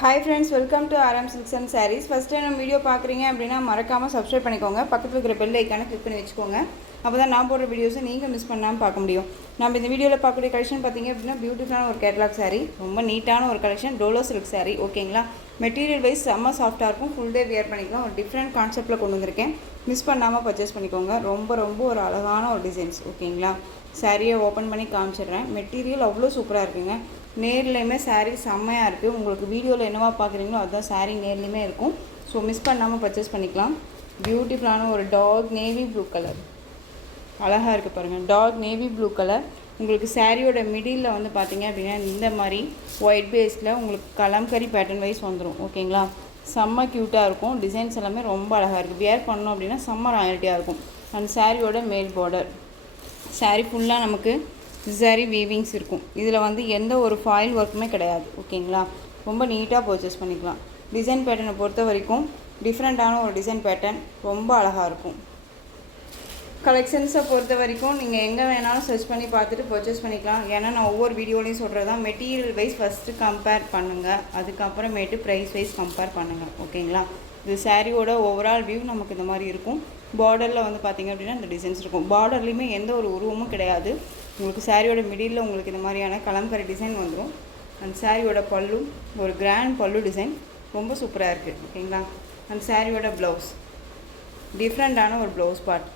Hi friends, welcome to RM Silks and Sarees. First time நம்ம video பார்க்குறீங்க அப்படின்னா மறக்காமல் சப்ஸ்கிரைப் பண்ணிக்கோங்க. பக்கத்தில் இருக்கிற பெல் ஐக்கானை கிளிக் பண்ணி வச்சுக்கோங்க. அப்போ தான் நான் போடுற வீடியோஸை நீங்கள் மிஸ் பண்ணாமல் பார்க்க முடியும். நம்ம இந்த வீடியோவில் பார்க்கக்கூடிய கலெக்ஷன் பார்த்தீங்க அப்படின்னா பியூட்டிஃபுல்லான ஒரு கேட்லாக் சாரீ, ரொம்ப நீட்டான ஒரு கலெக்ஷன், டோலோ சில்க் சாரீ. ஓகேங்களா, மெட்டீரியல் வைஸ் செம்ம சாஃப்ட்டாக இருக்கும், ஃபுல் டே வியர் பண்ணிக்கலாம். ஒரு டிஃப்ரெண்ட் கான்செப்ட்டில் கொண்டு வந்திருக்கேன், மிஸ் பண்ணாமல் பர்ச்சேஸ் பண்ணிக்கோங்க. ரொம்ப ஒரு அழகான ஒரு டிசைன்ஸ். ஓகேங்களா, சாரியை ஓப்பன் பண்ணி காமிச்சிடுறேன். மெட்டீரியல் அவ்வளோ சூப்பராக இருக்குங்க. நேர்லேயுமே சாரீ செம்மையாக இருக்குது. உங்களுக்கு வீடியோவில் என்னவா பார்க்குறீங்களோ அதுதான் சாரீ நேர்லேயுமே இருக்கும். ஸோ மிஸ் பண்ணாமல் பர்ச்சேஸ் பண்ணிக்கலாம். பியூட்டிஃபுல்லான ஒரு டார்க் நேவி ப்ளூ கலர், அழகாக இருக்குது பாருங்கள். Dark navy blue colour. உங்களுக்கு சாரியோட மிடில் வந்து பார்த்தீங்க அப்படின்னா இந்த மாதிரி ஒயிட் பேஸில் உங்களுக்கு கலம்கரி பேட்டர்ன் வைஸ் வந்துடும். ஓகேங்களா, செம்ம க்யூட்டாக இருக்கும். டிசைன்ஸ் எல்லாமே ரொம்ப அழகாக இருக்குது. வியர் பண்ணோம் அப்படின்னா செம்ம ராயல்ட்டியாக இருக்கும். அண்ட் சாரியோட மேல் பார்டர், சாரீ ஃபுல்லாக நமக்கு ஜரி வீவிங்ஸ் இருக்கும். இதில் வந்து எந்த ஒரு ஃபாயில் ஒர்க்குமே கிடையாது. ஓகேங்களா, ரொம்ப நீட்டாக பர்ச்சேஸ் பண்ணிக்கலாம். டிசைன் பேட்டர்னை பொறுத்த வரைக்கும் டிஃப்ரெண்ட்டான ஒரு டிசைன் பேட்டர்ன், ரொம்ப அழகாக இருக்கும். கலெக்ஷன்ஸை பொறுத்த வரைக்கும் நீங்கள் எங்கே வேணாலும் சர்ச் பண்ணி பார்த்துட்டு பர்ச்சேஸ் பண்ணிக்கலாம். ஏன்னா நான் ஒவ்வொரு வீடியோலையும் சொல்கிறது தான், மெட்டீரியல் வைஸ் ஃபஸ்ட்டு கம்பேர் பண்ணுங்கள், அதுக்கப்புறமேட்டு ப்ரைஸ் வைஸ் கம்பேர் பண்ணுங்கள். ஓகேங்களா, இது சாரியோட ஓவரால் வியூ நமக்கு இந்த மாதிரி இருக்கும். பார்டரில் வந்து பார்த்திங்க அப்படின்னா இந்த டிசைன்ஸ் இருக்கும். பார்டர்லேயுமே எந்த ஒரு உருவமும் கிடையாது. உங்களுக்கு சாரியோட மிடில் உங்களுக்கு இந்த மாதிரியான கலம்கரி டிசைன் வந்துடும். அந்த சாரியோட பல்லு ஒரு கிராண்ட் பல்லு டிசைன், ரொம்ப சூப்பராக இருக்குது. ஓகேங்களா, அந்த சாரியோட ப்ளவுஸ் டிஃப்ரெண்ட்டான ஒரு ப்ளவுஸ் பார்ட்.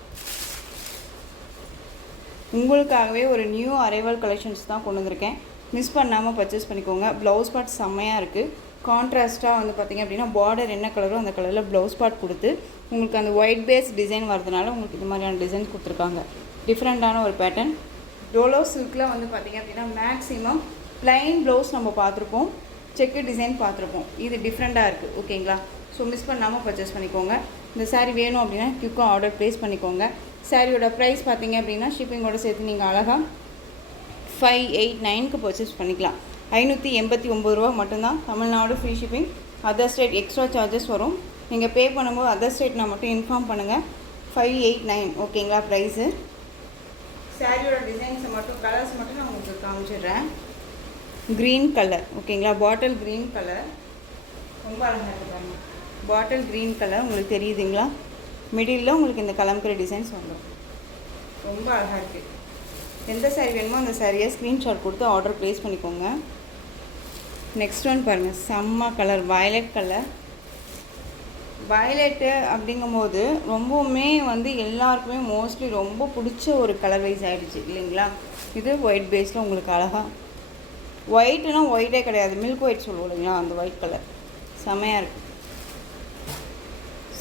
உங்களுக்காகவே ஒரு நியூ அரைவல் கலெக்ஷன்ஸ் தான் கொண்டு வந்திருக்கேன், மிஸ் பண்ணாமல் பர்ச்சேஸ் பண்ணிக்கோங்க. ப்ளவுஸ் பார்ட் செம்மையாக இருக்குது. கான்ட்ராஸ்ட்டாக வந்து பார்த்திங்க அப்படின்னா பார்டர் என்ன கலரோ அந்த கலரில் ப்ளவுஸ் பார்ட் கொடுத்து உங்களுக்கு அந்த ஒயிட் பேஸ் டிசைன் வரதுனால உங்களுக்கு இந்த மாதிரியான டிசைன் கொடுத்துருக்காங்க. டிஃப்ரெண்ட்டான ஒரு பேட்டர்ன். டோலோ சில்கில் வந்து பார்த்திங்க அப்படின்னா மேக்ஸிமம் ப்ளைன் ப்ளவுஸ் நம்ம பார்த்துருப்போம், செக்கு டிசைன் பார்த்துருப்போம். இது டிஃப்ரெண்ட்டாக இருக்குது. ஓகேங்களா, ஸோ மிஸ் பண்ணாமல் பர்ச்சேஸ் பண்ணிக்கோங்க. இந்த சாரீ வேணும் அப்படின்னா குயிக்காக ஆர்டர் ப்ளேஸ் பண்ணிக்கோங்க. சாரியோட ப்ரைஸ் பார்த்திங்க அப்படின்னா ஷிப்பிங்கோடு சேர்த்து நீங்கள் அழகாக 589க்கு பர்ச்சேஸ் பண்ணிக்கலாம். 589 ரூபா மட்டும்தான். Tamil Nadu free shipping. Other state extra charges வரும். நீங்கள் பே பண்ணும்போது அதர் ஸ்டேட்னா மட்டும் இன்ஃபார்ம் பண்ணுங்கள். 589. ஓகேங்களா ப்ரைஸு. சாரியோட டிசைன்ஸை மட்டும் கலர்ஸ் மட்டும் நான் உங்களுக்கு காமிச்சிடுறேன். Green colour. ஓகேங்களா, பாட்டில் க்ரீன் கலர் ரொம்ப அழகாக இருக்குது பாருங்கள். பாட்டில் க்ரீன் கலர் உங்களுக்கு தெரியுதுங்களா, மிடில் உங்களுக்கு இந்த கலம்கரி டிசைன்ஸ் வந்துடும். ரொம்ப அழகாக இருக்குது. எந்த சாரீ வேணுமோ அந்த சாரியை ஸ்க்ரீன்ஷாட் கொடுத்து ஆர்டர் ப்ளேஸ் பண்ணிக்கோங்க. நெக்ஸ்ட் ஒன் பாருங்கள், செம்ம கலர், வயலட் கலர். வயலட்டு அப்படிங்கும்போது ரொம்பவுமே வந்து எல்லாருக்குமே மோஸ்ட்லி ரொம்ப பிடிச்ச ஒரு கலர் வைஸ் ஆகிடுச்சு இல்லைங்களா. இது ஒயிட் பேஸில் உங்களுக்கு அழகாக, ஒயிட்னா ஒயிட்டே கிடையாது, மில்க் ஒயிட் சொல்லுவோம் இல்லைங்களா, அந்த ஒயிட் கலர் செம்மையாக இருக்குது.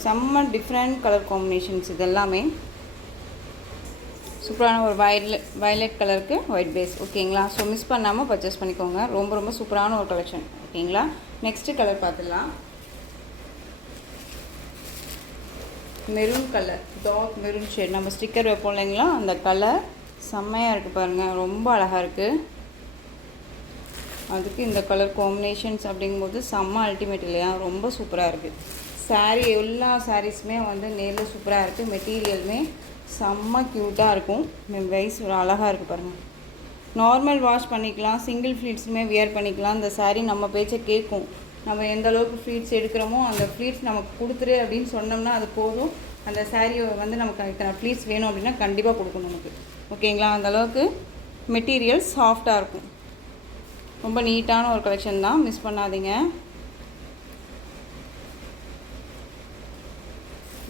செம்ம டிஃப்ரெண்ட் கலர் காம்பினேஷன்ஸ் இது எல்லாமே. சூப்பரான ஒரு வயலட் கலருக்கு ஒயிட் பேஸ். ஓகேங்களா, ஸோ மிஸ் பண்ணாமல் பர்ச்சேஸ் பண்ணிக்கோங்க. ரொம்ப சூப்பரான ஒரு கலெக்ஷன். ஓகேங்களா, நெக்ஸ்ட்டு கலர் பார்த்துடலாம். Maroon colour, dark maroon shade. நம்ம ஸ்டிக்கர் வைப்போம் இல்லைங்களா, அந்த கலர் செம்மையாக இருக்குது பாருங்கள், ரொம்ப அழகாக இருக்குது. அதுக்கு இந்த கலர் காம்பினேஷன்ஸ் அப்படிங்கும்போது செம்ம அல்டிமேட் இல்லையா, ரொம்ப சூப்பராக இருக்குது. சாரீ எல்லா சாரீஸுமே வந்து நேரில் சூப்பராக இருக்குது. மெட்டீரியலுமே செம்ம க்யூட்டாக இருக்கும். வைஸ் ஒரு அழகாக இருக்குது பாருங்கள். நார்மல் வாஷ் பண்ணிக்கலாம், சிங்கிள் ஃப்ளீட்ஸுமே வியர் பண்ணிக்கலாம். இந்த சாரீ நம்ம பேச்சை கேட்கும். நம்ம எந்த அளவுக்கு ஃப்ளீட்ஸ் எடுக்கிறோமோ அந்த ஃப்ளீட்ஸ் நமக்கு கொடுத்துரு அப்படின்னு சொன்னோம்னா அது போதும். அந்த சாரியை வந்து நமக்கு இத்தனை ஃப்ளீட்ஸ் வேணும் அப்படின்னா கண்டிப்பாக கொடுக்கும் நமக்கு. ஓகேங்களா, அந்தளவுக்கு மெட்டீரியல் சாஃப்டாக இருக்கும். ரொம்ப நீட்டான ஒரு கலெக்ஷன் தான், மிஸ் பண்ணாதீங்க.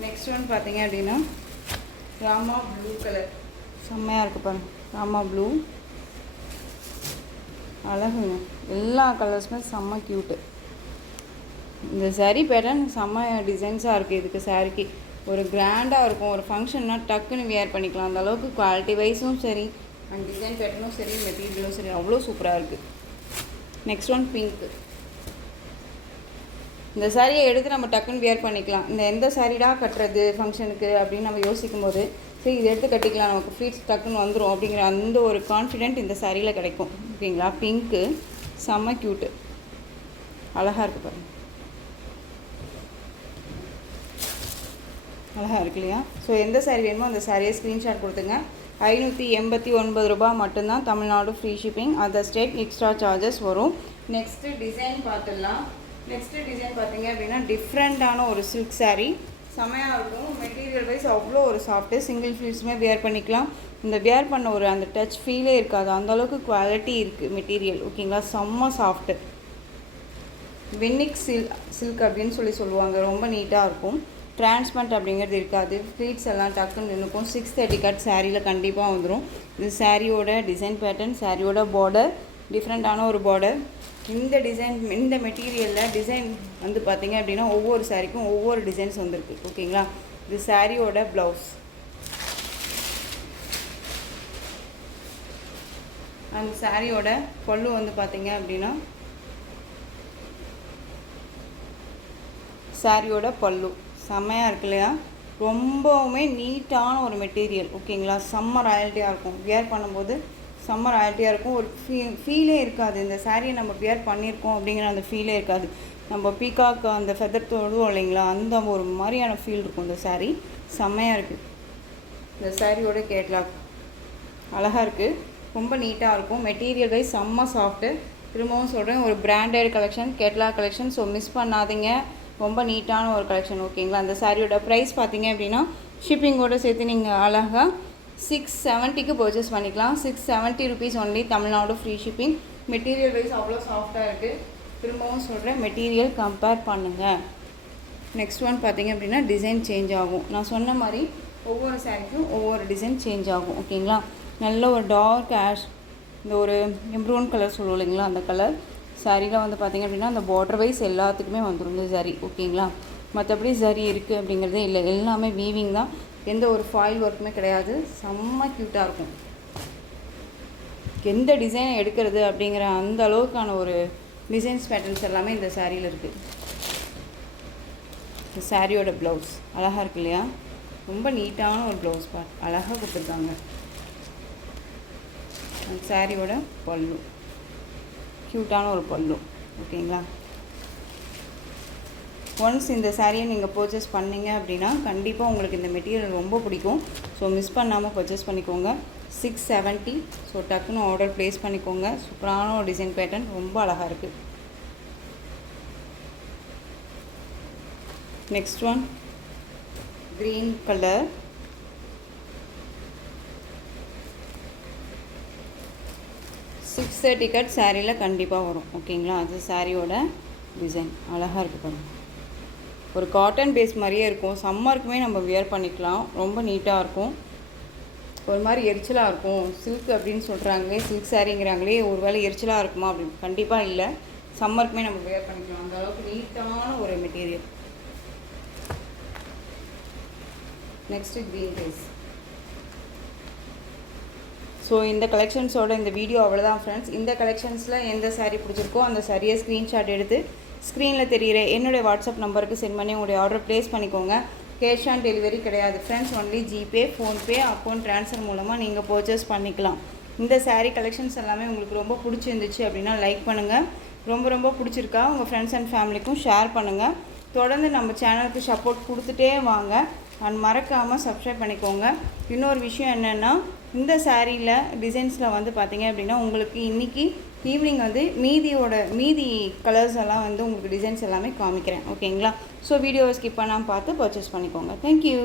நெக்ஸ்ட் ஒன் பார்த்தீங்க அப்படின்னா ராமா ப்ளூ கலர், செம்மையாக இருக்குது பாருங்கள். ராமா ப்ளூ அழகுங்க, எல்லா கலர்ஸுமே செம்ம க்யூட்டு. இந்த சாரீ பேட்டர்ன் செம்ம டிசைன்ஸாக இருக்குது. இதுக்கு சாரிக்கு ஒரு கிராண்டாக இருக்கும். ஒரு ஃபங்க்ஷன்னா டக்குன்னு வியர் பண்ணிக்கலாம். அந்த அளவுக்கு குவாலிட்டி வைஸும் சரி, அண்ட் டிசைன் பேட்டர்னும் சரி, மெட்டீரியலும் சரி, அவ்வளோ சூப்பராக இருக்குது. Next one pink. இந்த சாரியை எடுத்து நம்ம டக்குன்னு வியர் பண்ணிக்கலாம். இந்த எந்த சாரீடா கட்டுறது ஃபங்க்ஷனுக்கு அப்படின்னு நம்ம யோசிக்கும் போது சரி இதை எடுத்து கட்டிக்கலாம், நமக்கு ஃப்ளீட்ஸ் டக்குன்னு வந்துடும் அப்படிங்கிற அந்த ஒரு கான்ஃபிடென்ட் இந்த சாரியில் கிடைக்கும். ஓகேங்களா, பிங்க்கு செம்ம க்யூட்டு, அழகாக இருக்குது பாருங்கள், அழகாக இருக்கு இல்லையா. ஸோ எந்த சாரீ வேணுமோ அந்த சாரியை ஸ்க்ரீன்ஷாட் கொடுத்துங்க. 589 ரூபா மட்டும்தான். Tamil Nadu free shipping. Other state extra charges வரும். நெக்ஸ்ட்டு டிசைன் பார்த்துடலாம். நெக்ஸ்ட்டு டிசைன் பார்த்தீங்க அப்படின்னா டிஃப்ரெண்ட்டான ஒரு சில்க் saree செமையாக இருக்கும். மெட்டீரியல் வைஸ் அவ்வளோ ஒரு சாஃப்ட்டு, சிங்கிள் ஃபீல்ஸுமே வியர் பண்ணிக்கலாம். இந்த வியர் பண்ண ஒரு அந்த டச் ஃபீலே இருக்காது, அந்தளவுக்கு குவாலிட்டி இருக்குது மெட்டீரியல். ஓகேங்களா, செம்ம சாஃப்ட்டு. வின்னிக் சில்க் அப்படின்னு சொல்லுவாங்க. ரொம்ப நீட்டாக இருக்கும். டிரான்ஸ்பரண்ட் அப்படிங்கிறது இருக்காது. ஃப்ளீட்ஸ் எல்லாம் டக்குன்னு இருக்கும். 630 கட் சாரியில் கண்டிப்பாக வந்துடும். இது சாரியோட டிசைன் பேட்டர்ன், சாரியோட பார்டர் டிஃப்ரெண்ட்டான ஒரு பார்டர். இந்த டிசைன், இந்த மெட்டீரியலில் டிசைன் வந்து பார்த்திங்க அப்படின்னா ஒவ்வொரு சாரிக்கும் ஒவ்வொரு டிசைன்ஸ் வந்திருக்கு. ஓகேங்களா, இது சாரியோட ப்ளவுஸ். அந்த சாரியோட பல்லு வந்து பார்த்திங்க அப்படின்னா சாரியோட பல்லு செம்மையாக இருக்கு இல்லையா, ரொம்பவுமே நீட்டான ஒரு மெட்டீரியல். ஓகேங்களா, செம்ம ராயல்ட்டியாக இருக்கும். வியர் பண்ணும்போது செம்ம ராயல்ட்டியாக இருக்கும். ஒரு ஃபீலே இருக்காது. இந்த சாரியை நம்ம வியர் பண்ணியிருக்கோம் அப்படிங்கிற அந்த ஃபீலே இருக்காது. நம்ம பீகாக் அந்த ஃபெதர் தொடுவோம் இல்லைங்களா, அந்த ஒரு மாதிரியான ஃபீல் இருக்கும். இந்த சாரீ செம்மையாக இருக்குது. இந்த சாரியோட கேட்லாக் அழகாக இருக்குது. ரொம்ப நீட்டாக இருக்கும். மெட்டீரியல் வைஸ் செம்ம சாஃப்ட்டு. திரும்பவும் சொல்கிறேன், ஒரு branded collection, catalogue collection. So miss பண்ணாதீங்க. ரொம்ப நீட்டான ஒரு கலெக்ஷன். ஓகேங்களா, அந்த சாரியோட ப்ரைஸ் பார்த்தீங்க அப்படின்னா ஷிப்பிங்கோடு சேர்த்து நீங்கள் அழகாக 670க்கு பர்ச்சேஸ் பண்ணிக்கலாம். 670 rupees only, Tamil Nadu free shipping. Material wise அவ்வளோ சாஃப்டாக இருக்குது. திரும்பவும் சொல்கிறேன், மெட்டீரியல் கம்பேர் பண்ணுங்கள். நெக்ஸ்ட் ஒன் பார்த்தீங்க அப்படின்னா டிசைன் சேஞ்ச் ஆகும். நான் சொன்ன மாதிரி ஒவ்வொரு சாரிக்கும் ஒவ்வொரு டிசைன் சேஞ்ச் ஆகும். ஓகேங்களா, நல்ல ஒரு டார்க் ஆஷ், இந்த ஒரு மெரூன் கலர் சொல்லுவோம் இல்லைங்களா, அந்த கலர் சாரியில் வந்து பார்த்திங்க அப்படின்னா அந்த பார்டர் வைஸ் எல்லாத்துக்குமே வந்துடும் இந்த சாரி. ஓகேங்களா, மற்றபடி சாரி இருக்குது அப்படிங்கிறதே இல்லை, எல்லாமே வீவிங் தான். எந்த ஒரு ஃபாயில் ஒர்க்குமே கிடையாது. செம்ம க்யூட்டாக இருக்கும். எந்த டிசைனை எடுக்கிறது அப்படிங்கிற அந்த அளவுக்கான ஒரு டிசைன்ஸ் பேட்டர்ன்ஸ் எல்லாமே இந்த சாரியில் இருக்குது. இந்த சாரியோட ப்ளவுஸ் அழகாக இருக்கு இல்லையா, ரொம்ப நீட்டான ஒரு ப்ளவுஸ் பார்ட் அழகாக கொடுத்துருக்காங்க. அந்த சாரியோட பல்லு க்யூட்டான ஒரு பல்லு. ஓகேங்களா, ஒன்ஸ் இந்த சாரியை நீங்கள் பர்ச்சேஸ் பண்ணிங்க அப்படின்னா கண்டிப்பாக உங்களுக்கு இந்த மெட்டீரியல் ரொம்ப பிடிக்கும். ஸோ மிஸ் பண்ணாமல் பர்ச்சேஸ் பண்ணிக்கோங்க. 670. ஸோ டக்குன்னு ஆர்டர் ப்ளேஸ் பண்ணிக்கோங்க. சூப்பரான ஒரு டிசைன் பேட்டர்ன், ரொம்ப அழகாக இருக்குது. Next one green colour. $630 cut சாரியில் கண்டிப்பாக வரும். ஓகேங்களா, அது சாரியோட டிசைன் அழகாக இருக்குது பாருங்கள். ஒரு காட்டன் பேஸ் மாதிரியே இருக்கும். சம்மருக்குமே நம்ம வியர் பண்ணிக்கலாம். ரொம்ப நீட்டாக இருக்கும். ஒரு மாதிரி எரிச்சலாக இருக்கும். சில்க் அப்படின்னு சொல்கிறாங்களே, சில்க் சாரிங்கிறாங்களே, ஒரு வேளை எரிச்சலாக இருக்குமா அப்படின்னு கண்டிப்பாக இல்லை. சம்மருக்குமே நம்ம வியர் பண்ணிக்கலாம். அந்த அளவுக்கு நீட்டான ஒரு material. Next green base. So இந்த கலெக்ஷன்ஸோட இந்த வீடியோ அவ்வளோதான் ஃப்ரெண்ட்ஸ். இந்த கலெக்ஷன்ஸில் எந்த சாரீ பிடிச்சிருக்கோ அந்த சாரியை ஸ்க்ரீன்ஷாட் எடுத்து ஸ்க்ரீனில் தெரிகிற என்னுடைய வாட்ஸ்அப் நம்பருக்கு சென்ட் பண்ணி உங்களுடைய ஆர்டர் ப்ளேஸ் பண்ணிக்கோங்க. கேஷ் ஆன் டெலிவரி கிடையாது friends. Only GPay, PhonePe, account transfer மூலமாக நீங்கள் பர்ச்சேஸ் பண்ணிக்கலாம். இந்த சாரீ கலெக்ஷன்ஸ் எல்லாமே உங்களுக்கு ரொம்ப பிடிச்சிருந்துச்சு அப்படின்னா லைக் பண்ணுங்கள். ரொம்ப பிடிச்சிருக்கா உங்கள் ஃப்ரெண்ட்ஸ் அண்ட் ஃபேமிலிக்கும் ஷேர் பண்ணுங்கள். தொடர்ந்து நம்ம சேனலுக்கு சப்போர்ட் கொடுத்துட்டே வாங்க. அண்ட் மறக்காமல் சப்ஸ்கிரைப் பண்ணிக்கோங்க. இன்னொரு விஷயம் என்னென்னா, இந்த சாரியில் டிசைன்ஸில் வந்து பார்த்திங்க அப்படின்னா உங்களுக்கு இன்றைக்கி ஈவினிங் வந்து மீதி கலர்ஸ் எல்லாம் வந்து உங்களுக்கு டிசைன்ஸ் எல்லாமே காமிக்கிறேன். ஓகேங்களா, ஸோ வீடியோவை ஸ்கிப் பண்ணாமல் பார்த்து பர்ச்சேஸ் பண்ணிக்கோங்க. தேங்க்யூ.